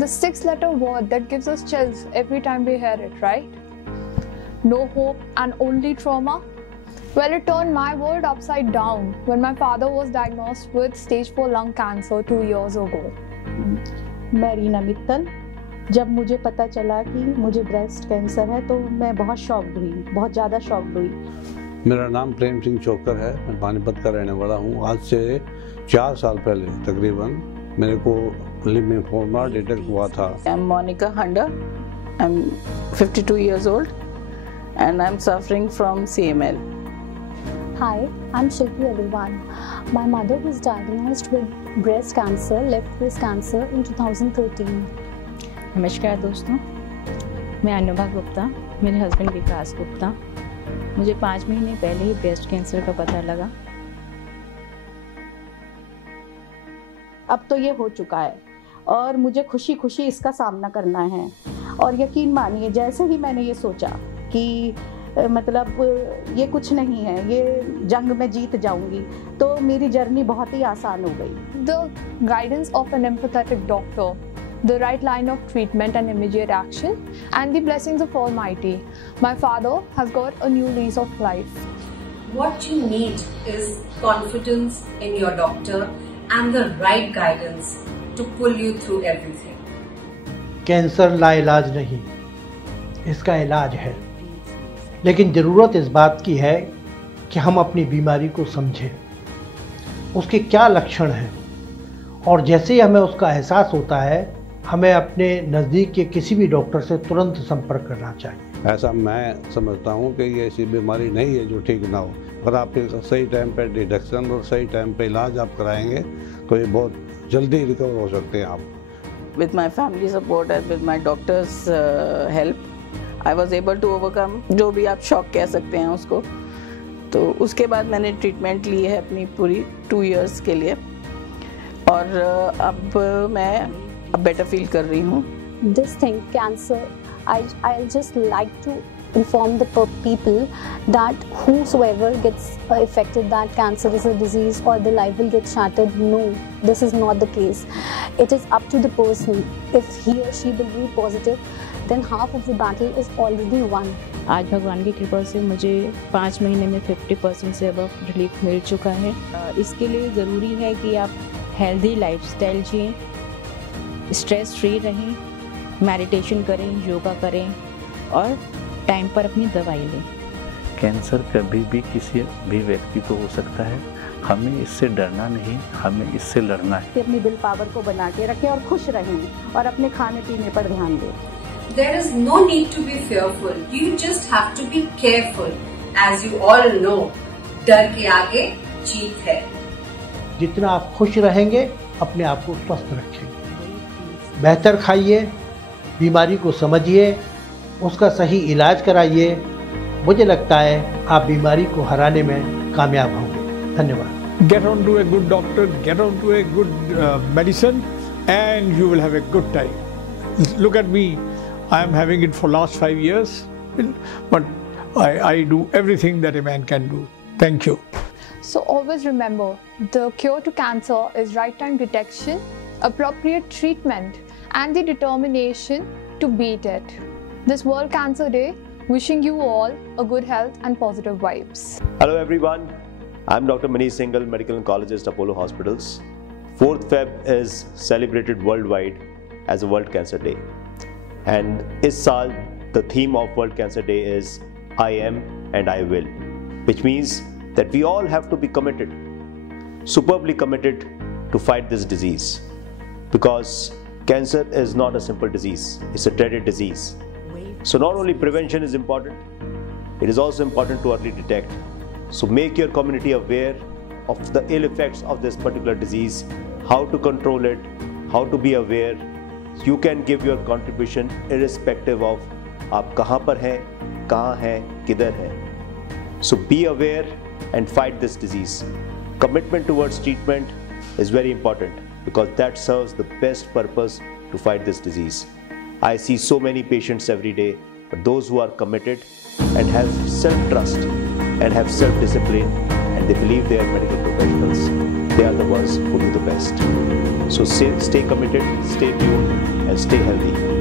The 6-letter word that gives us chills every time we hear it, right? No hope and only trauma? Well, it turned my world upside down when my father was diagnosed with stage 4 lung cancer 2 years ago. मैं रीना मित्तल, जब मुझे पता चला कि मुझे breast cancer है तो मैं बहुत शॉक्ड हुई, बहुत ज़्यादा शॉक्ड हुई। मेरा नाम प्रेम सिंह चोकर है, मैं पानीपत का रहने वाला हूँ। आज से 4 साल पहले तकरीबन मेरे को लिम्फोमा डिटेक्ट हुआ था। आई एम मोनिका हंडा, I am 52 years old and I am suffering from CML. Hi, I'm Shilpi Agarwal. My mother was diagnosed with breast cancer, left breast cancer in 2013. नमस्कार दोस्तों, मैं अनुभा गुप्ता, मेरे हस्बैंड विकास गुप्ता। मुझे 5 महीने पहले ही ब्रेस्ट कैंसर का पता लगा। अब तो ये हो चुका है और मुझे खुशी खुशी इसका सामना करना है। और यकीन मानिए, जैसे ही मैंने ये सोचा कि मतलब ये कुछ नहीं है, ये जंग में जीत जाऊंगी, तो मेरी जर्नी बहुत ही आसान हो गई। The guidance of an empathetic doctor, the right line of treatment and immediate action, and the blessings of Almighty, my father has got a new lease of life. What you need is confidence in your doctor and the right guidance to pull you through everything. Cancer लाइलाज नहीं, इसका इलाज है। लेकिन ज़रूरत इस बात की है कि हम अपनी बीमारी को समझें, उसके क्या लक्षण हैं, और जैसे ही हमें उसका एहसास होता है हमें अपने नज़दीक के किसी भी डॉक्टर से तुरंत संपर्क करना चाहिए। ऐसा मैं समझता हूँ कि ये ऐसी बीमारी नहीं है जो ठीक ना हो। अगर आप सही टाइम पे डिटेक्शन और सही टाइम पे इलाज आप कराएंगे तो ये बहुत जल्दी रिकवर हो सकते हैं आप। With my family support and with my doctor's help, I was able to overcome जो भी आप शॉक कह सकते हैं उसको। तो उसके बाद मैंने ट्रीटमेंट ली है अपनी पूरी 2 years के लिए, और अब मैं बेटर फील कर रही हूँ। This thing, cancer, I'll just like to inform the people that whosoever gets affected that cancer is a disease or the life will get shattered. No, this is not the case. It is up to the person. If he or she will be positive, then half of the battle is already won. आज भगवान की कृपा से मुझे 5 महीने में 50% से above relief मिल चुका है। इसके लिए ज़रूरी है कि आप हेल्दी लाइफस्टाइल जिएं, स्ट्रेस फ्री रहें, मेडिटेशन करें, योगा करें और टाइम पर अपनी दवाई लें। कैंसर कभी भी किसी भी व्यक्ति को हो सकता है, हमें इससे डरना नहीं, हमें इससे लड़ना है। अपनी विल पावर को बना के रखें और खुश रहें और अपने खाने पीने पर ध्यान दें। There is no need to be fearful. You just have to be careful. As you all know, डर के आगे जीत है। जितना आप खुश रहेंगे अपने आप को स्वस्थ रखेंगे। बेहतर खाइए, बीमारी को समझिए, उसका सही इलाज कराइए। मुझे लगता है आप बीमारी को हराने में कामयाब होंगे। धन्यवाद। Get on to a good doctor, get on to a good medicine, and you will have a good time. Look at me, I am having it for last 5 years, but I do everything that a man can do. Thank you. So always remember, the cure to cancer is right time detection, appropriate treatment, and the determination to beat it. This World Cancer Day, wishing you all a good health and positive vibes. Hello everyone, I'm Dr. Manish Singhal, Medical Oncologist, Apollo Hospitals. 4th Feb is celebrated worldwide as a World Cancer Day. And इस साल the theme of World Cancer Day is I am and I will, which means that we all have to be committed, superbly committed to fight this disease. Because cancer is not a simple disease, it's a dreaded disease. So not only prevention is important, it is also important to early detect. So make your community aware of the ill effects of this particular disease, how to control it, how to be aware. You can give your contribution irrespective of आप कहाँ पर हैं, कहाँ हैं, किधर हैं. So be aware and fight this disease. Commitment towards treatment is very important because that serves the best purpose to fight this disease. I see so many patients every day, but those who are committed and have self-trust and have self-discipline and they believe they are medical professionals, they are the ones who do the best. So stay committed, stay tuned, and stay healthy.